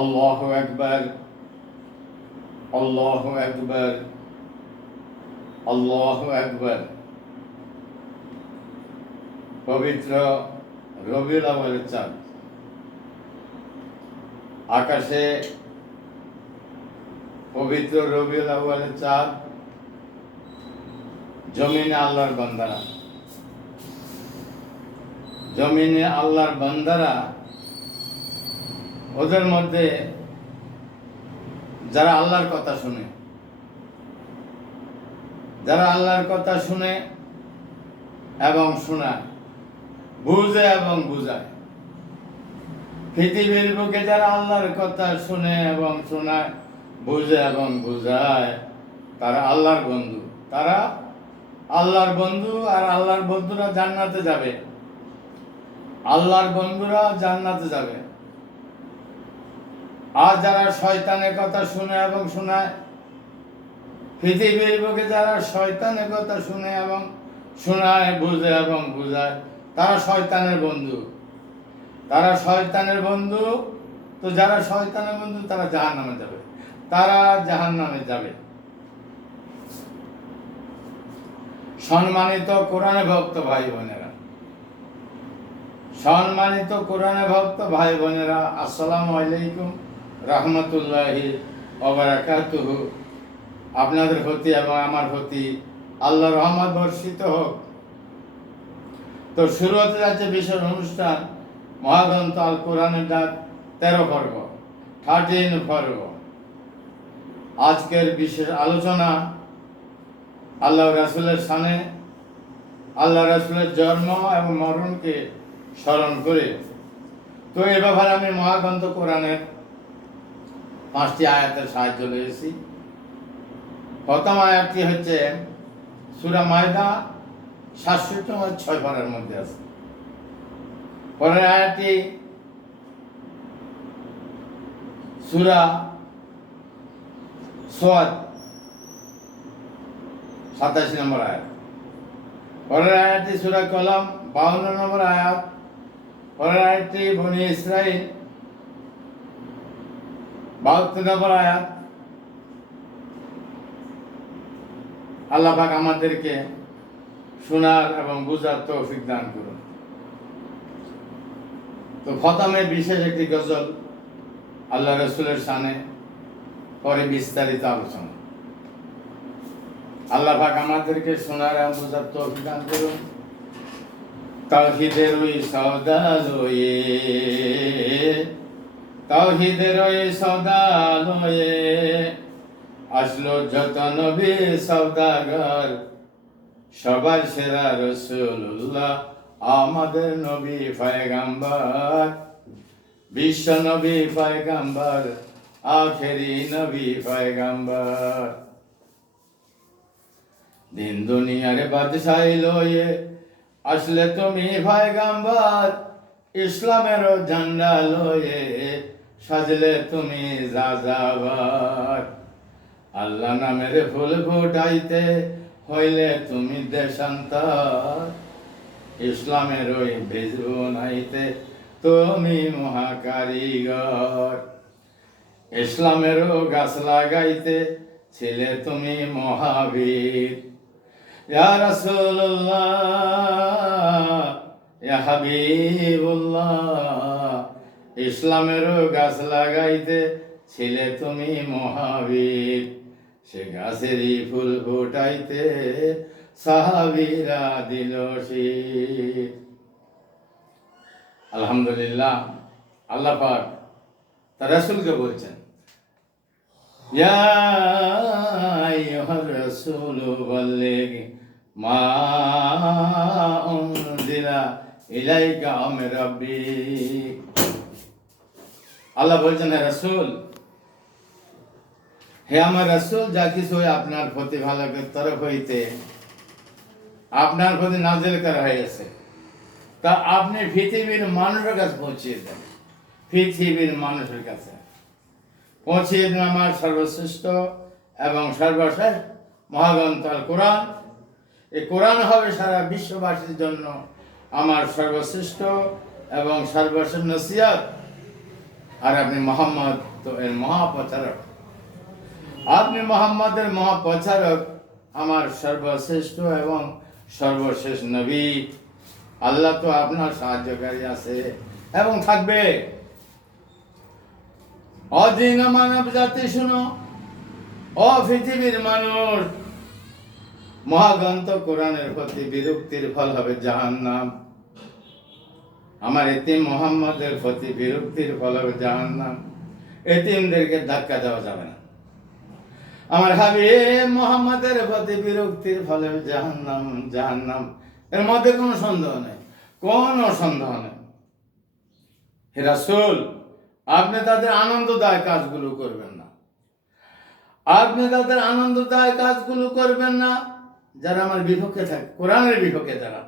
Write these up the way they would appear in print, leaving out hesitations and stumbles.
আল্লাহু আকবার, আল্লাহু আকবার, আল্লাহু আকবার। পবিত্র রবিউল আউয়ালের চাঁদ, আকাশে পবিত্র রবিউল আউয়ালের চাঁদ, জমিনে আল্লাহর বান্দারা, জমিনে আল্লাহর বান্দারা, ওদের মধ্যে যারা আল্লাহর কথা শুনে, যারা আল্লাহর কথা শুনে এবং শোনায়, বুঝে এবং বুঝায়, পৃথিবীর বুকে যারা আল্লাহর কথা শুনে এবং শোনায়, বুঝে এবং বুঝায়, তারা আল্লাহর বন্ধু। তারা আল্লাহর বন্ধু, আর আল্লাহর বন্ধুরা জান্নাতে যাবে। আল্লাহর বন্ধুরা জান্নাতে যাবে। আর যারা শয়তানের কথা শুনে এবং শোনায়, পৃথিবীর বুকে যারা শয়তানের কথা শুনে এবং শোনায়, বুঝে এবং বুঝায়, তারা শয়তানের বন্ধু। তারা শয়তানের বন্ধু। তো যারা শয়তানের বন্ধু তারা জাহান্নামে যাবে। তারা জাহান্নামে যাবে। সম্মানিত কোরআনে ভক্ত ভাই বোনেরা, সম্মানিত কোরআনে ভক্ত ভাই বোনেরা, আসসালামু আলাইকুম রাহমাতুল্লাহি ওয়া বারাকাতুহু। আপনাদের প্রতি এবং আমার প্রতি আল্লাহর রহমত বর্ষিত হোক। তো শুরু হতে যাচ্ছে বিশেষ অনুষ্ঠান, মহাগ্রন্থ আল কোরআনের ডাক 13 পর্ব, 13 পর্ব। আজকের বিশেষ আলোচনা আল্লাহ রাসূলের শানে, আল্লাহ রাসূলের জন্ম এবং মরণকে স্মরণ করে। তো এ ব্যাপারে আমি মহাগ্রন্থ কোরআনের 5টি আয়াতের সাহায্য লয়েছি। প্রথম আয়াতটি হচ্ছে সূরা মায়দা 67 পারার মধ্যে আছে। পরের আয়াতটি সূরা সোয়াদ 27 নম্বর আয়াত। পরের আয়াতটি সূরা কলম 52 নম্বর আয়াত। পরের আয়াতটি বনী ইসরাইল 72 নম্বর আয়াত। আল্লাহ পাক আমাদেরকে শোনার এবং বুঝার তৌফিক দান করুন। তো প্রথমে বিশেষ একটি গজল আল্লাহ রাসূলের শানে, পরে বিস্তারিত আলোচনা। আল্লাহ পাক আমাদেরকে শোনার এবং বুঝার তৌফিক দান করুন। তাওহীদের ওই সওদা লয়ে, তাওহীদের ওই সওদা লয়ে আসলো যত নবী সওদাগর, সবার সেরা রাসূলুল্লাহ আমাদের নবী পয়গম্বর, বিশ্ব নবী পয়গম্বর, আখেরি নবী পয়গম্বর। দিন দুনিয়ার বাদশাহী লয়ে আসলে তুমি পয়গম্বর, ইসলামের ঝান্ডা লয়ে সাজলে তুমি যাযাবর। আল্লাহ নামের ফুল ফুটাইতে হইলে তুমি দেশান্তর, ইসলামের ওই বীজ বুনাইতে তুমি মহাকারিগর, ইসলামেরও গাছ লাগাইতে ছিলে তুমি মহাবীর। ইয়া রাসূলুল্লাহ, ইয়া হাবিবুল্লাহ, ইসলামেরও গাছ লাগাইতে ছিলে তুমি মহাবীর। সে গাছেরই ফুল ফুটাইতে সাহাবীরা দিল শীষ। আলহামদুলিল্লাহ, আল্লাহ পাক তার রাসূলকে বলছেন, ইয়া আইয়ুহার রাসূলু বাল্লিগ মা উনজিলা ইলাইকা মির রাব্বিক। আল্লাহ বলছেন, হে রাসূল, হে আমার রাসূল, যা কিছু আপনার প্রতিপালকের তরফ হইতে আপনার প্রতি নাযিল করা হয়েছে তা আপনি পৃথিবীর মানুষের কাছে পৌঁছিয়ে দেন। পৃথিবীর মানুষের কাছে পৌঁছিয়ে দেন আমার সর্বশ্রেষ্ঠ এবং সর্বশেষ মহাগ্রন্থ আল কোরআন। এই কোরআন হবে সারা বিশ্ববাসীর জন্য আমার সর্বশ্রেষ্ঠ এবং সর্বশেষ নসিহত। আর আপনি মোহাম্মদ তো এর মহাপ্রচারক। আপনি মোহাম্মদের মহাপ্রচারক, আমার সর্বশ্রেষ্ঠ এবং সর্বশেষ নবী। আল্লাহ তো আপনার সাহায্যকারী আছে এবং থাকবে। অধীন মানব জাতি শুনো, ও পৃথিবীর মানুষ, মহাগ্রন্থ কোরআনের প্রতি বিরক্তির ফল হবে জাহান্নাম। আমার এতিম মোহাম্মদের প্রতি বিরক্তির ফল হবে জাহান্নাম। এতিমদেরকে ধাক্কা দেওয়া যাবে না। আমার হাবিব মোহাম্মদের প্রতি বিরক্তির ফল হবে জাহান্নাম, জাহান্নাম। এর মধ্যে কোনো সন্দেহ নেই, কোনো সন্দেহ নেই। হে রাসূল, আপনি তাদের আনন্দদায়ক কাজগুলো করবেন না। আপনি তাদের আনন্দদায়ক কাজগুলো করবেন না যারা আমার বিপক্ষে থাকে, কোরআনের বিপক্ষে যারা।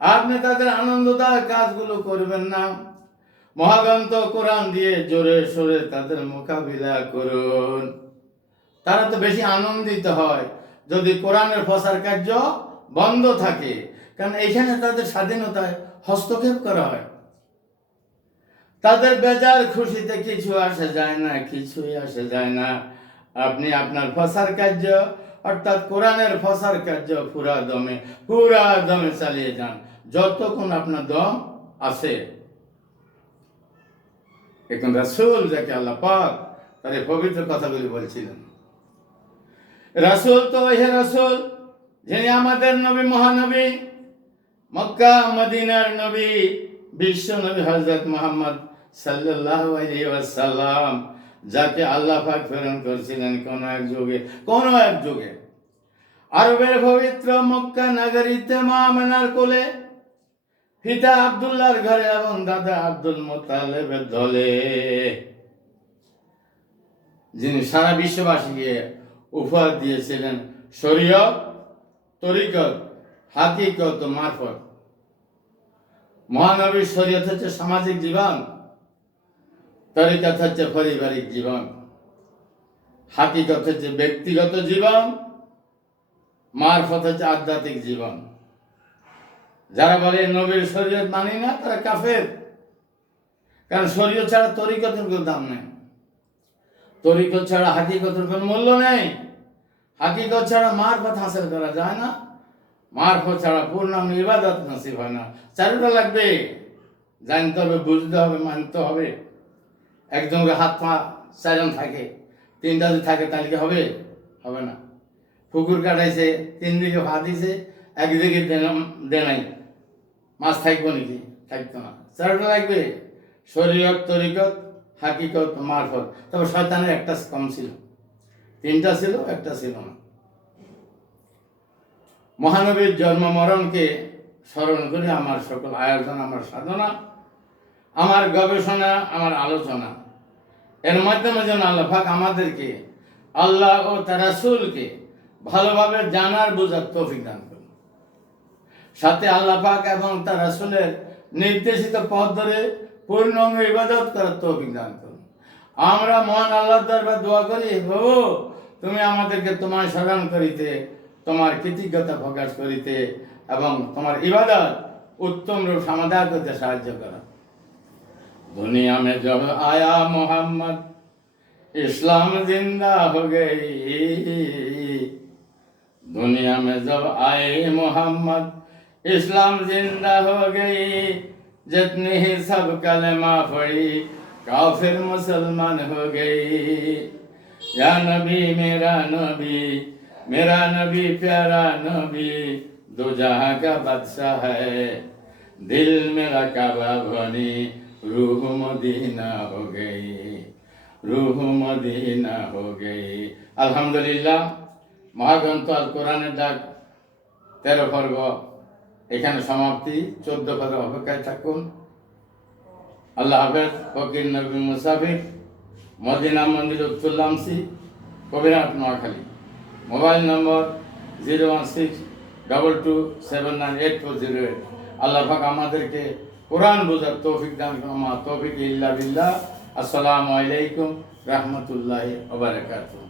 আপনি তাদের আনন্দদায়ক কাজগুলো করবেন না। মহাগ্রন্থ কোরআন দিয়ে জোরে সোরে তাদের মোকাবিলা করুন। তারা তো বেশি আনন্দিত হয় যদি কোরআনের প্রচার কার্য বন্ধ থাকে, কারণ এইখানে তাদের স্বাধীনতায় হস্তক্ষেপ করা হয়। তাদের বেজার খুশিতে কিছু আসে যায় না, কিছুই আসে যায় না। আপনি আপনার প্রচার কার্য অর্থাৎ কোরআনের প্রচার কার্য পুরা দমে চালিয়ে যান, যতক্ষণ আপনার দম আছে। এখন রাসূল যাকে আল্লাহ পাক তার পবিত্র কথাগুলি বলছিলেন, রাসূল তো হে রাসূল যিনি আমাদের নবী, মহানবী, মক্কা মদিনার নবী, বিশ্ব নবী হযরত মুহাম্মদ সাল্লাল্লাহু আলাইহি ওয়াসাল্লাম, যাকে আল্লাহ পাক প্রেরণ করেছিলেন কোন এক যুগে আরবের পবিত্র মক্কা নগরীতে মা আমিনার কোলে, পিতা আব্দুল্লাহর ঘরে এবং দাদা আব্দুল মুত্তালিবের দলে, যিনি সারা বিশ্ববাসীকে উপহার দিয়েছিলেন শরীয়ত, তরিকত, হাকিকত ও মারফত। মহানবীর শরীয়ত হচ্ছে সামাজিক জীবন, তরিকত হচ্ছে পারিবারিক জীবন, হাকিকত হচ্ছে ব্যক্তিগত জীবন, মারফত হচ্ছে আধ্যাত্মিক জীবন। যারা বলে নবীর শরীয়ত মানি না তারা কাফের, কারণ শরীয়ত ছাড়া তরিকতের কোনো দাম নেই, তরিকত ছাড়া হাকিকতের কোনো মূল্য নেই, হাকিকত ছাড়া মারফত হাসিল করা যায় না, মারফত ছাড়া পূর্ণাঙ্গ ইবাদত নসিব হয় না। চারুটা লাগবে, জানতে হবে, বুঝতে হবে, মানতে হবে। একজনকে হাত পা চারজন থাকে, তিনটা যদি থাকে তাহলে হবে? হবে না। পুকুর কাটাইছে, তিন দিকে ভাত দিছে, একদিকে দেনাই, মাছ থাকবো নাকি? থাকতো না। চারটা লাগবে, শরীয়ত, তরিকত, হাকিকত, মারফত। তবে শয়তানের একটা কম ছিল, তিনটা ছিল, একটা ছিল না। মহানবীর জন্ম মরণকে স্মরণ করে আমার সকল আয়োজন, আমার সাধনা, আমার গবেষণা, আমার আলোচনা, এর মাধ্যমে যেন আল্লাহ পাক আমাদেরকে আল্লাহ ও তার রাসূলকে ভালোভাবে জানার বোঝার তৌফিক দান করুন। সাথে আল্লাহ পাক এবং তার রাসূলের নির্দেশিত পথ ধরে পূর্ণাঙ্গ ইবাদত করার তৌফিক দান করুন। আমরা মহান আল্লাহর দরবারে দোয়া করি, প্রভু তুমি আমাদেরকে তোমার স্মরণ করিতে, তোমার কৃতজ্ঞতা প্রকাশ করিতে এবং তোমার ইবাদত उत्तम रूप समाधान करते साहाय्य करा। दुनिया में जब आया मोहम्मद इस्लाम जिंदा हो गई। दुनिया में जब आए मोहम्मद इस्लाम जिंदा हो गई। जितनी ही सब कलमा पढ़ी काफिर मुसलमान हो गई। या नबी मेरा नबी प्यारा नबी दो जहां का बादशाह है। दिल मेरा काबा बनी रूह मदीना हो गई, रूह मदीना हो गई। আলহামদুলিল্লাহ মহাগ্রন্থ আল কোরআনের ডাক 13 পর্ব এখানে সমাপ্তি। 14 পর্ব অপেক্ষায় থাকুন। আল্লাহ হাফেজ। ফকির নবী মুসাফির, মদিনা মন্দির, উত্তরলামসি, কবিরহাট, নোয়াখালী। Mobile number 01622798408। আল্লাহ পাক আমাদেরকে কোরআন বোঝার তৌফিক দান করুন। তৌফিক ইল্লা বিল্লাহ। আসসালামু আলাইকুম রাহমাতুল্লাহি ওয়া বারাকাতুহু।